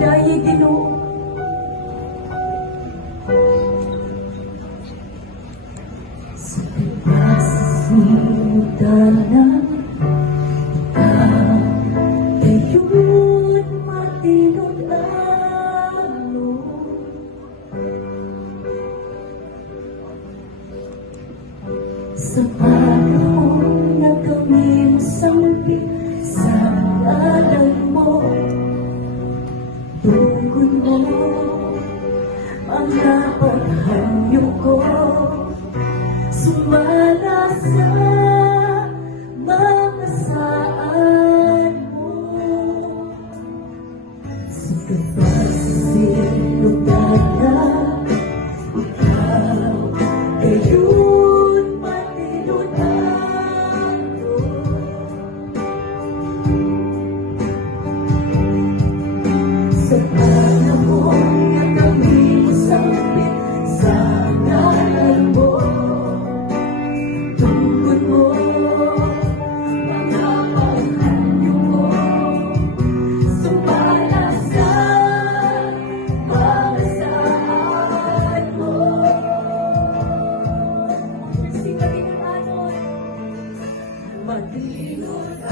dayi Ginoo. Sa pagpasimutanan, kayo't matinunalo. Sa panahon na kami masampit sa ngalan mo, tungkol mo mga paghanyo ko, sumala sa mga saan mo. Sa kapasinugalan, ikaw kayo't matinunalo. Sa panahon na kami masapit sa ngalan mo, tungkol mo mga paghanyo ko, sumala sa mga saan mo. Matinunalo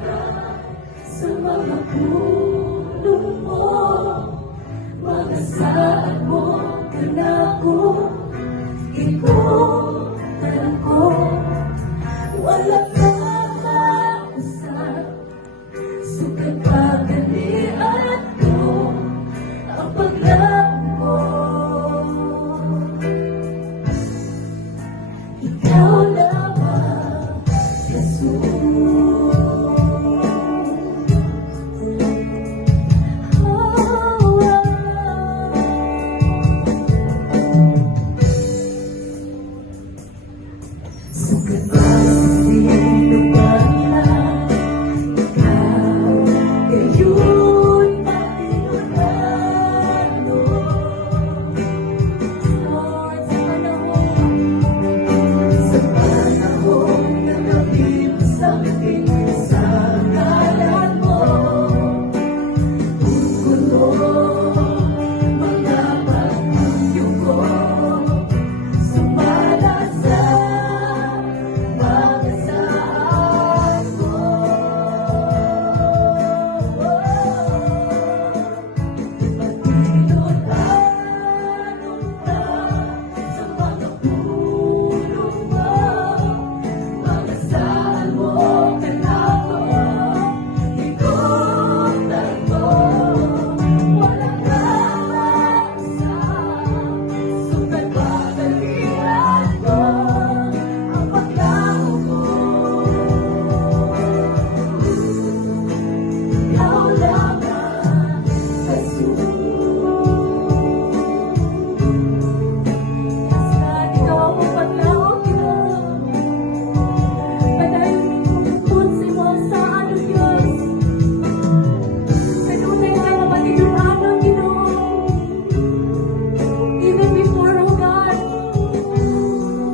ka sa mga pulong mo, mga saan mo kanako, ikutan ko, wala kang mausap sa kagagalian ko, ang paglaong ko. Ikaw lamang, Jesus. Sa kapasinugalan, ikaw kayo't matinunalo. Lord, sa panahon na kami masakit sa ngalan mo, tungkol mo mga paghanyo ko, sumala sa mga saan mo. Matinunalo ka sa mga pulong mo, mga saan mo kanako, ikutan ko, wala kang mausap sa kagagalian ko, ang paglaho ko. Ikaw lamang, Jesus. Ikaw ang paglaho, Ginoo. Panay tungkol sa mga saan, O Diyos. Kanunay ka na matinunalo, Ginoo. Even before, O God,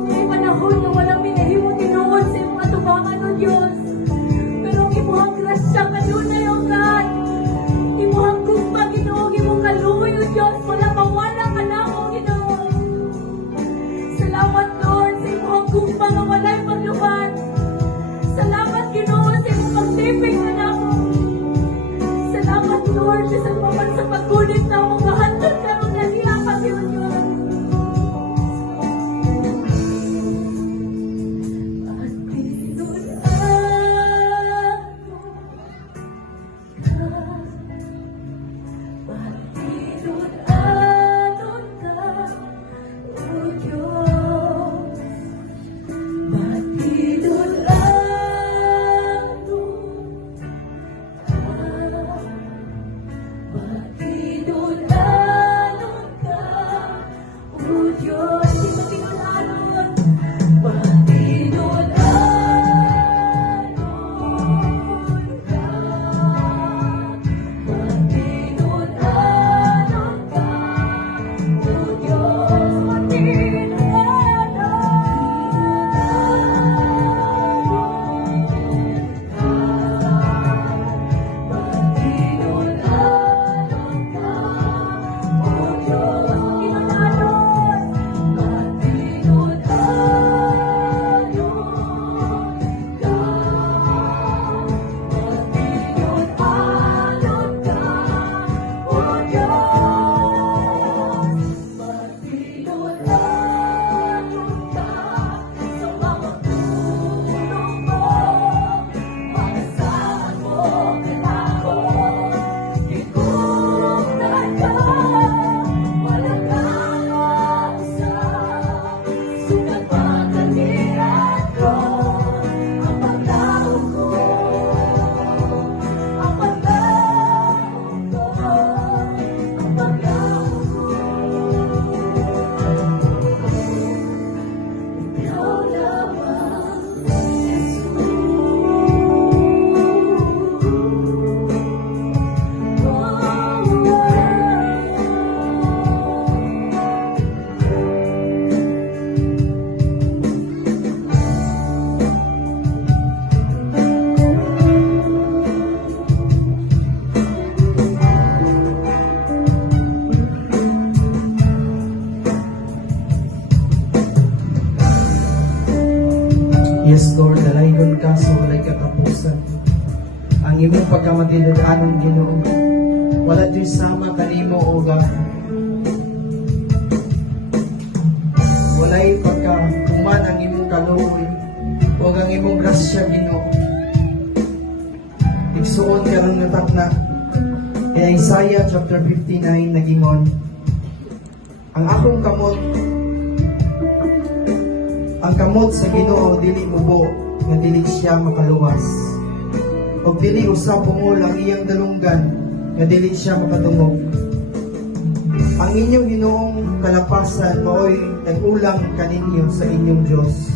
may panahon na walang pinahimo tinuod sa iyong atubangan, O Diyos. Pero ang imuhang grasya kanunay, O God. Imuhang gugma, Ginoo, imong kaluoy, O Diyos. Wala mawala ka na, O Ginoo. Salamat, Lord, sa imong gugma nga walay pagluhan. Salamat, Ginoo, sa imong pagtipig na nako. Salamat, Lord, sa paman sa pagkulit na akong mahandod ka ng naliya ka, Diyos. Matinunalo imong pagkamatinud-anon Ginoo. Wala diy'y sama kanimo o God. Walay pagkahuman ang imong kaluoy o ang imong grasya Ginoo. Igsuon karon nga takna kay Isaiah chapter 59 nagingon, ang akong kamot, ang kamot sa Ginoo dili mubo nga dili siya makaluwas, og dili usab bungol ang iyang dalunggan nga dili siya makadungog. Ang inyong Ginoong kalapasan maoy nag-ulang kaninyo sa inyong Dios.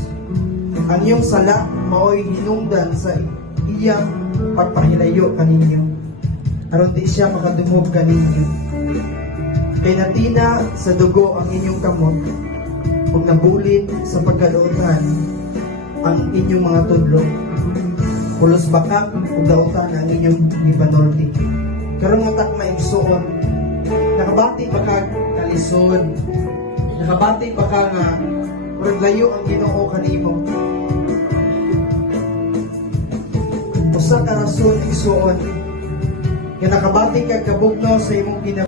Ang iyong sala maoy hinungdan sa iyang pagpahilayo kaninyo, aron di siya makadungog kaninyo. Kay natina sa dugo ang inyong kamot, ug nabulin sa pagkaluotan ang inyong mga tudlo. Pulos bakak ug dautan ang inyong gipanulti. Karon nga tak maigsuon, nakabati ba ka kalisod? Nakabati ba ka nga murag layo ang Ginoo kanimo? Usa ka rason igsuon nga nakabati ka kabugnaw sa imong